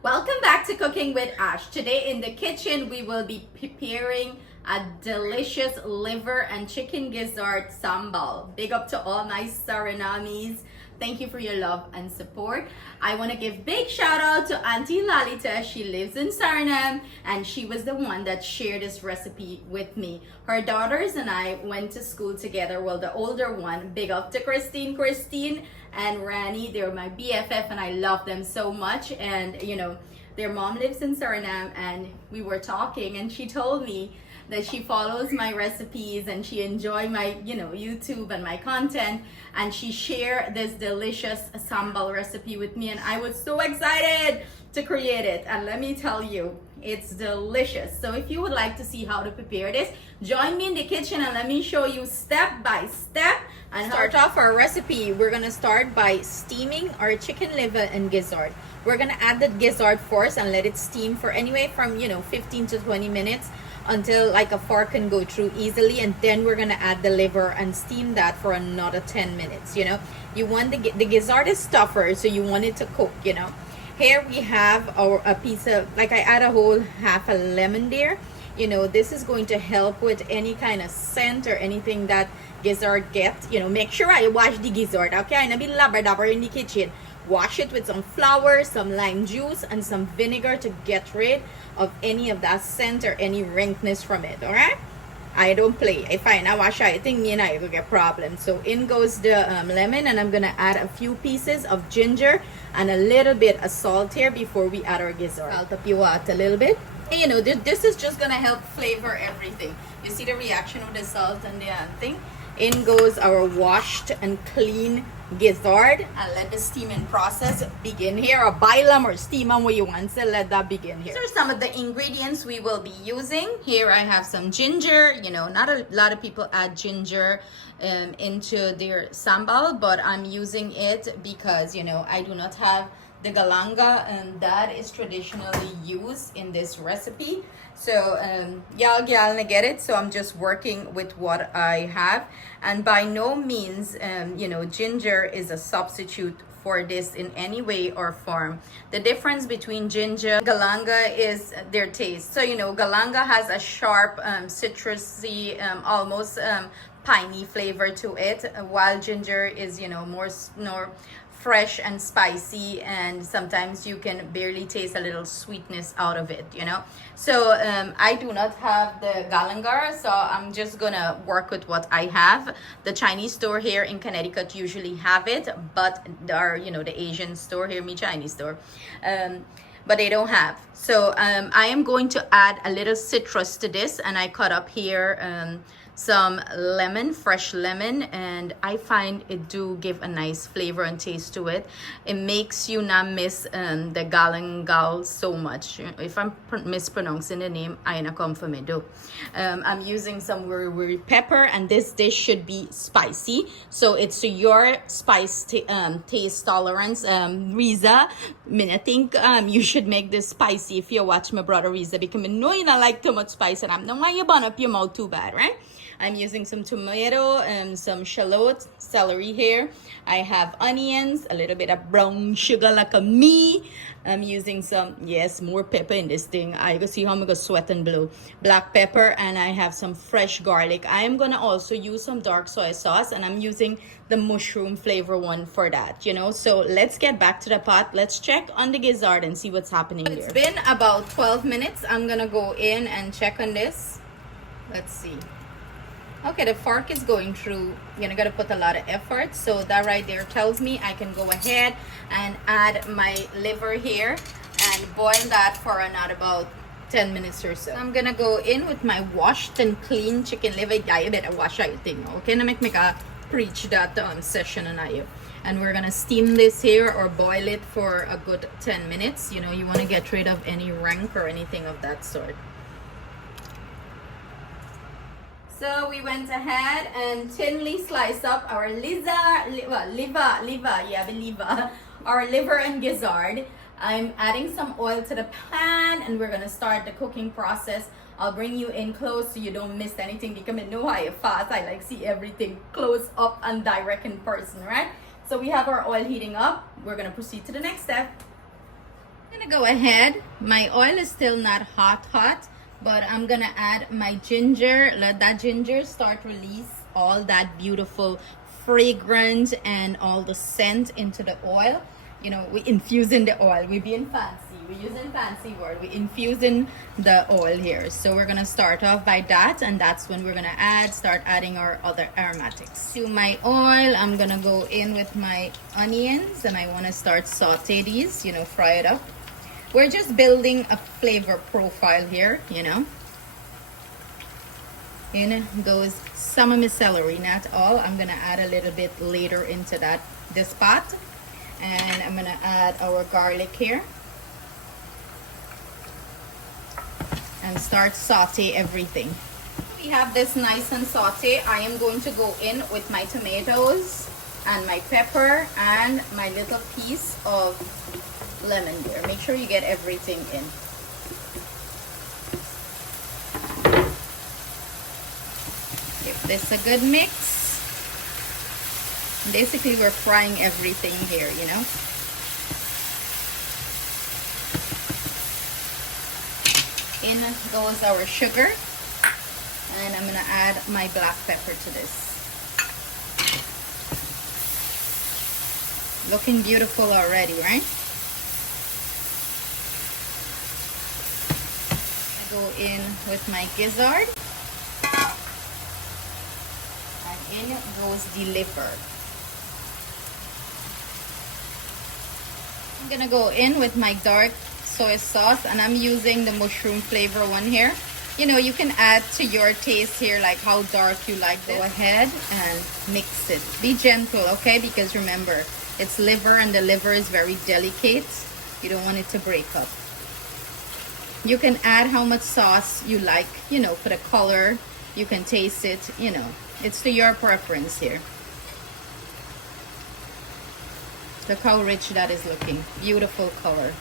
Welcome back to Cooking with Ash. Today in the kitchen we will be preparing a delicious liver and chicken gizzard sambal. Big up to all my Surinamese. Thank you for your love and support. I want to give big shout out to Auntie Lalita. She lives in Suriname and she was the one that shared this recipe with me. Her daughters and I went to school together. Well, the older one, big up to Christine and Rani. They're my BFF and I love them so much. And you know, their mom lives in Suriname and we were talking and she told me that she follows my recipes and she enjoy my YouTube and my content, and she shared this delicious sambal recipe with me and I was so excited to create it. And let me tell you, it's delicious. So if you would like to see how to prepare this, join me in the kitchen and let me show you step by step. And start off our recipe. We're gonna start by steaming our chicken liver and gizzard. We're gonna add the gizzard first and let it steam for anywhere from 15 to 20 minutes until like a fork can go through easily, and then we're gonna add the liver and steam that for another 10 minutes. You want the gizzard is tougher, so you want it to cook. Here we have a piece of, like, I add a whole half a lemon there. This is going to help with any kind of scent or anything that gizzard get. Make sure I wash the gizzard, okay? I be labber dabber in the kitchen. Wash it with some flour, some lime juice, and some vinegar to get rid of any of that scent or any rankness from it, all right? I don't play. If I wash it, I think me and I will get problems. So in goes the lemon, and I'm gonna add a few pieces of ginger and a little bit of salt here before we add our gizzard. Salt up your water a little bit. And this is just gonna help flavor everything. You see the reaction of the salt and the thing? In goes our washed and clean gizzard, and let the steaming process begin here, or boil them or steam them, what you want, so let that begin here. These are some of the ingredients we will be using. Here I have some ginger. Not a lot of people add ginger into their sambal, but I'm using it because I do not have the galanga, and that is traditionally used in this recipe. So y'all get it. So I'm just working with what I have, and by no means ginger is a substitute for this in any way or form. The difference between ginger and galanga is their taste. So galanga has a sharp citrusy almost piney flavor to it, while ginger is more fresh and spicy, and sometimes you can barely taste a little sweetness out of it. So I do not have the galangar, so I'm just gonna work with what I have. The Chinese store here in Connecticut usually have it, but our the Asian store here, Chinese store, but they don't have. So I am going to add a little citrus to this, and I cut up here some lemon, fresh lemon, and I find it do give a nice flavor and taste to it. It makes you not miss the galangal so much. If I'm mispronouncing the name, I ain't come for me though. I'm using some wiri pepper, and this dish should be spicy, so it's to your spice taste tolerance. Riza, I think you should make this spicy if you watch my brother Riza, because I know you don't like too much spice, and I'm not why you burn up your mouth too bad, right? I'm using some tomato and some shallot, celery here. I have onions, a little bit of brown sugar like a me. I'm using some, more pepper in this thing. I go see how I'm gonna sweat and blow. Black pepper, and I have some fresh garlic. I am gonna also use some dark soy sauce, and I'm using the mushroom flavor one for that, So let's get back to the pot. Let's check on the gizzard and see what's happening there. It's been about 12 minutes. I'm gonna go in and check on this. Let's see. Okay, the fork is going through. Gotta put a lot of effort, so that right there tells me I can go ahead and add my liver here and boil that for another about 10 minutes or so. I'm gonna go in with my washed and clean chicken liver. Yeah, you better wash out your thing, okay? Na make a preach that session on you. And we're gonna steam this here or boil it for a good 10 minutes. You want to get rid of any rank or anything of that sort. So we went ahead and thinly sliced up our liver, our liver and gizzard. I'm adding some oil to the pan, and we're gonna start the cooking process. I'll bring you in close so you don't miss anything, because I know how you fast. I like see everything close up and direct in person, right? So we have our oil heating up. We're gonna proceed to the next step. I'm gonna go ahead. My oil is still not hot, but I'm gonna add my ginger. Let that ginger start release all that beautiful fragrance and all the scent into the oil. You know, we infusing the oil. We being fancy. We're using fancy word. We infusing the oil here. So we're gonna start off by that, and that's when we're gonna start adding our other aromatics. To my oil, I'm gonna go in with my onions, and I wanna start saute these, you know, fry it up. We're just building a flavor profile here, you know. In goes some of my celery, not all. I'm gonna add a little bit later into this pot. And I'm gonna add our garlic here. And start saute everything. We have this nice and saute. I am going to go in with my tomatoes and my pepper and my little piece of lemon there. Make sure you get everything in. Give this a good mix. Basically, we're frying everything here, you know. In goes our sugar, and I'm gonna add my black pepper to this. Looking beautiful already, right? I go in with my gizzard, and in goes the liver. I'm gonna go in with my dark soy sauce, and I'm using the mushroom flavor one here. You know, you can add to your taste here, like how dark you like this. Go ahead and mix it. Be gentle, okay? Because remember, it's liver, and the liver is very delicate. You don't want it to break up. You can add how much sauce you like, you know, for the color. You can taste it, you know. It's to your preference here. Look how rich that is looking. Beautiful color.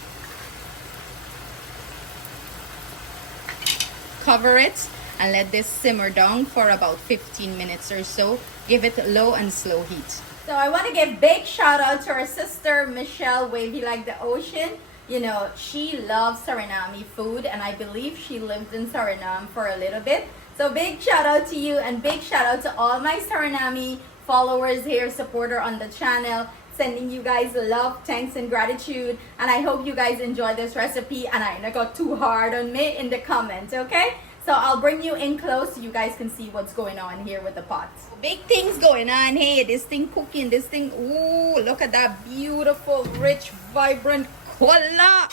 Cover it and let this simmer down for about 15 minutes or so. Give it low and slow heat. So I want to give big shout out to our sister Michelle, Wavy Like the Ocean. You know, she loves Suriname food, and I believe she lived in Suriname for a little bit. So big shout out to you, and big shout out to all my Suriname followers here, supporter on the channel. Sending you guys love, thanks, and gratitude. And I hope you guys enjoy this recipe, and I got too hard on me in the comments, okay? So I'll bring you in close so you guys can see what's going on here with the pots. Big things going on here. This thing cooking, this thing, ooh, look at that beautiful, rich, vibrant color.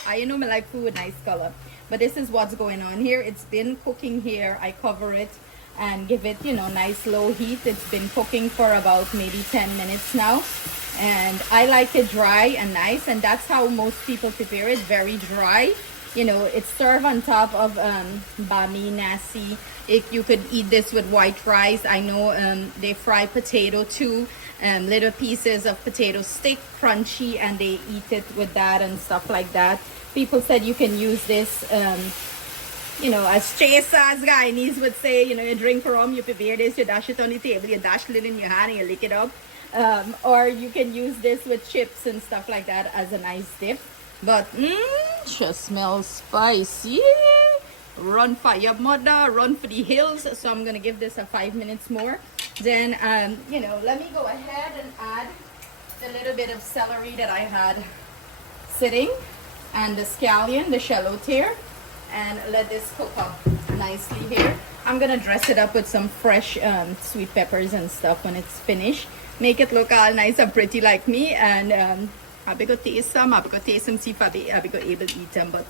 I know me like food, nice color. But this is what's going on here. It's been cooking here. I cover it and give it, you know, nice low heat. It's been cooking for about maybe 10 minutes now. And I like it dry and nice, and that's how most people prepare it, very dry. You know, it's served on top of bami, nasi. You could eat this with white rice. I know they fry potato too, little pieces of potato stick, crunchy, and they eat it with that and stuff like that. People said you can use this, you know, as chaser, as Guyanese would say, you know, you drink rum, you prepare this, you dash it on the table, you dash it in your hand and you lick it up. Or you can use this with chips and stuff like that as a nice dip. But just smells spicy. Run for your mother, run for the hills. So I'm gonna give this a 5 minutes more. Then you know, let me go ahead and add the little bit of celery that I had sitting, and the scallion, the shallot here, and let this cook up nicely here. I'm gonna dress it up with some fresh sweet peppers and stuff when it's finished. Make it look all nice and pretty like me, and I'll be go taste some. I'll be go taste some, see if I'll be able to eat them. But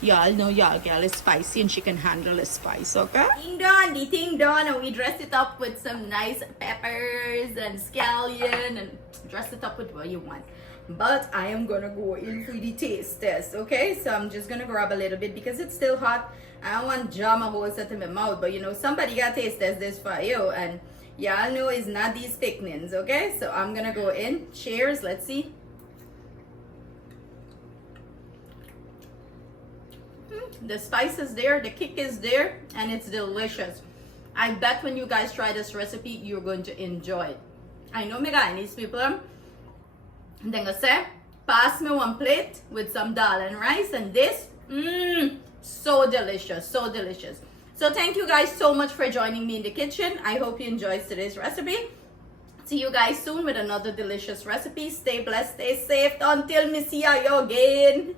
y'all know y'all girl is spicy and she can handle the spice, okay? The thing done, and we dressed it up with some nice peppers and scallion, and dress it up with what you want. But I am gonna go in for the taste test, okay? So I'm just gonna grab a little bit because it's still hot. I don't want jam a whole set in my mouth, but you know, somebody gotta taste test this for you, and y'all know it's not these picnics, okay? So I'm gonna go in. Cheers, let's see. The spice is there, the kick is there, and it's delicious. I bet when you guys try this recipe, you're going to enjoy it. I know me Guyanese people, they're gonna say, pass me one plate with some dal and rice, and this, so delicious, so delicious. So thank you guys so much for joining me in the kitchen. I hope you enjoyed today's recipe. See you guys soon with another delicious recipe. Stay blessed, stay safe. Until me see you again.